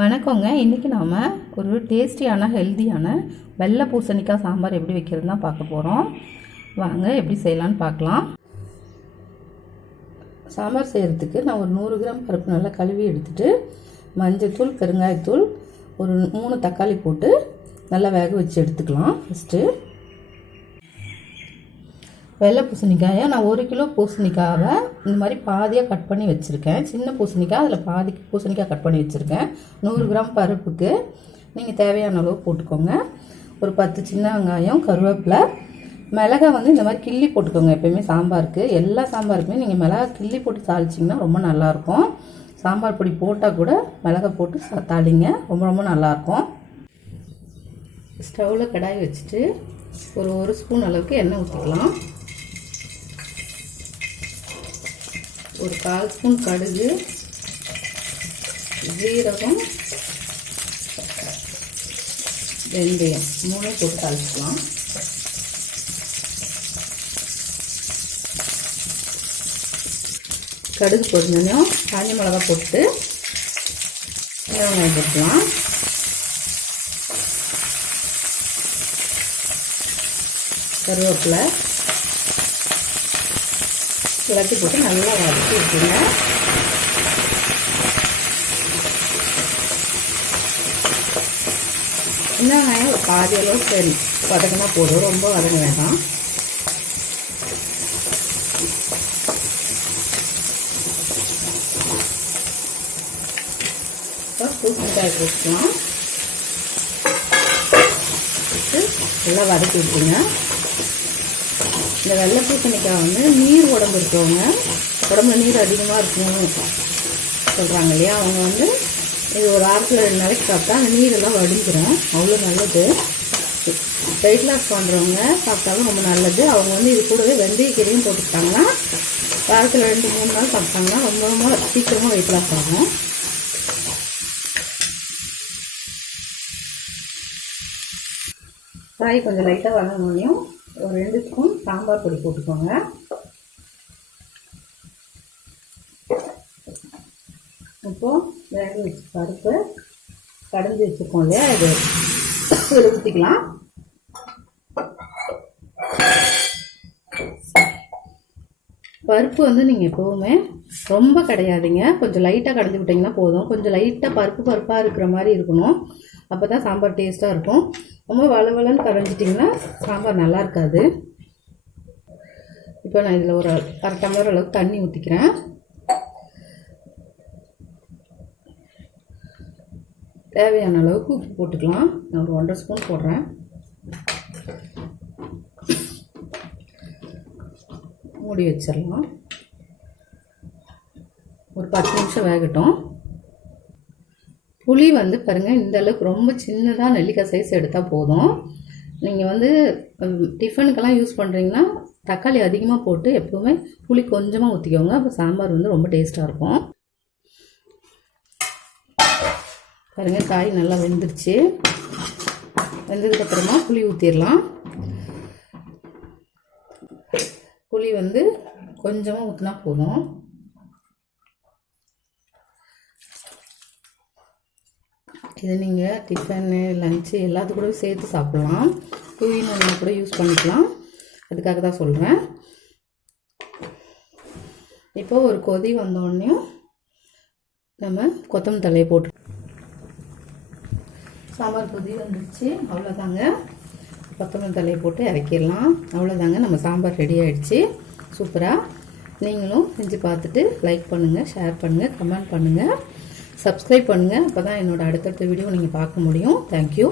வணக்கங்க. இன்றைக்கி நாம் ஒரு டேஸ்டியான ஹெல்த்தியான வெள்ளை பூசணிக்காய் சாம்பார் எப்படி வைக்கிறதுன்னு தான் பார்க்க போகிறோம். வாங்க எப்படி செய்யலான்னு பார்க்கலாம். சாம்பார் செய்கிறதுக்கு நான் ஒரு 100 கிராம் பருப்பு நல்லா கழுவி எடுத்துகிட்டு மஞ்சள்தூள், பெருங்காயத்தூள், ஒரு 3 தக்காளி போட்டு நல்லா வேக வச்சு எடுத்துக்கலாம். ஃபஸ்ட்டு வெள்ளை பூசணிக்காயை நான் 1 கிலோ பூசணிக்காவை இந்த மாதிரி பாதியாக கட் பண்ணி வச்சுருக்கேன். சின்ன பூசணிக்காய், அதில் பாதி பூசணிக்காய் கட் பண்ணி வச்சுருக்கேன். 100 கிராம் பருப்புக்கு நீங்கள் தேவையான அளவு போட்டுக்கோங்க. ஒரு 10 சின்ன வெங்காயம், கருவேப்பிலை, மிளகாய் வந்து இந்த மாதிரி கிள்ளி போட்டுக்கோங்க. எப்போயுமே சாம்பாருக்கு, எல்லா சாம்பாருக்குமே நீங்கள் மிளகாய் கிள்ளி போட்டு தாளிச்சிங்கன்னா ரொம்ப நல்லாயிருக்கும். சாம்பார் பொடி போட்டால் கூட மிளகாய் போட்டு தாளிங்க, ரொம்ப ரொம்ப நல்லாயிருக்கும். ஸ்டவ்வில் கடாய் வச்சுட்டு ஒரு 1 ஸ்பூன் அளவுக்கு எண்ணெய் ஊற்றிக்கலாம். ஒரு 1/4 ஸ்பூன் கடுகு, ஜீரகம், வெந்தயம் 3 போட்டு தாளிச்சுக்கலாம். கடுகு பொரிஞ்சோம் காஞ்ச மிளகா போட்டு வெங்காயம் போட்டுக்கலாம். கருவேப்பிலை எல்லாத்தையும் போட்டு நல்லா வதக்கி விட்டுருங்க. சின்ன வெங்காயம் ஒரு பாதி அளவு சரி வதக்கினா போதும், ரொம்ப வதங்க வேண்டாம். பூசணிக்காய் போட்டுக்கலாம். நல்லா வதக்கி விட்டுருங்க. இந்த வெள்ளை பூசணிக்காய் வந்து நீர் உடம்பு இருக்கவங்க, உடம்புல நீர் அதிகமாக இருக்கணும்னு சொல்கிறாங்க இல்லையா, அவங்க வந்து இது ஒரு 2 நாளைக்கு சாப்பிட்டா அந்த நீரெல்லாம் வடிஞ்சிடும். அவ்வளோ நல்லது. வெயிட் லாஸ் பண்ணுறவங்க சாப்பிட்டாலும் ரொம்ப நல்லது. அவங்க வந்து இது கூடவே வெந்தயக்கீரையும் போட்டுக்கிட்டாங்கன்னா வாரத்தில் 2-3 நாள் சாப்பிட்டாங்கன்னா ரொம்ப ரொம்ப சீக்கிரமாக வெயிட் லாஸ் ஆகும். காய் கொஞ்சம் லைட்டாக வதங்கினோடனையும் ஒரு 2 ஸ்பூன் சாம்பார் பொடி போட்டுக்கோங்க. இப்போது வேக வச்சு பருப்பு கடைஞ்சி வச்சுருக்கோம் இல்லையா, இது ஊற்றிக்கலாம். பருப்பு வந்து நீங்கள் எப்போவுமே ரொம்ப கிடையாதுங்க, கொஞ்சம் லைட்டாக கடைஞ்சி விட்டிங்கன்னா போதும். கொஞ்சம் லைட்டாக பருப்பாக இருக்கிற மாதிரி இருக்கணும். அப்போ தான் சாம்பார் டேஸ்ட்டாக இருக்கும். ரொம்ப வளவலன்னு கரைஞ்சிட்டிங்கன்னா சாம்பார் நல்லா இருக்காது. இப்போ நான் இதில் ஒரு 1/2 டம்ளர் அளவுக்கு தண்ணி ஊற்றிக்கிறேன். தேவையான அளவுக்கு உப்பு போட்டுக்கலாம். நான் ஒரு 1.5 ஸ்பூன் போடுறேன். மூடி வச்சிடலாம். ஒரு 10 நிமிஷம் வேகட்டும். புளி வந்து பாருங்கள், இந்த அளவுக்கு ரொம்ப சின்னதாக நெல்லிக்காய் சைஸ் எடுத்தால் போதும். நீங்கள் வந்து டிஃபனுக்கெல்லாம் யூஸ் பண்ணுறீங்கன்னா தக்காளி அதிகமாக போட்டு எப்போவுமே புளி கொஞ்சமாக ஊற்றிக்கோங்க. அப்போ சாம்பார் வந்து ரொம்ப டேஸ்ட்டாக இருக்கும். பாருங்கள், காய் நல்லா வெந்துருச்சு. வெந்ததுக்கப்புறமா புளி ஊற்றிடலாம். புளி வந்து கொஞ்சமாக ஊற்றினா போதும். இது நீங்கள் டிஃபனு, லஞ்சு எல்லாத்துக்கூடவும் சேர்த்து சாப்பிட்லாம். 2 in 1 கூட யூஸ் பண்ணிக்கலாம். அதுக்காக தான் சொல்கிறேன். இப்போது ஒரு கொதி வந்தோடனையும் நம்ம கொத்தமல்லி தழையை போட்டு சாம்பார் கொதி வந்துடுச்சு. அவ்வளோதாங்க, கொத்தமல்லி தழையை போட்டு இறக்கிடலாம். அவ்வளோதாங்க, நம்ம சாம்பார் ரெடி ஆகிடுச்சு. சூப்பராக. நீங்களும் செஞ்சு பார்த்துட்டு லைக் பண்ணுங்கள், ஷேர் பண்ணுங்கள், கமெண்ட் பண்ணுங்கள், சப்ஸ்கிரைப் பண்ணுங்கள். அப்போ தான் என்னோடய அடுத்தடுத்த வீடியோ நீங்கள் பார்க்க முடியும். தேங்க்யூ.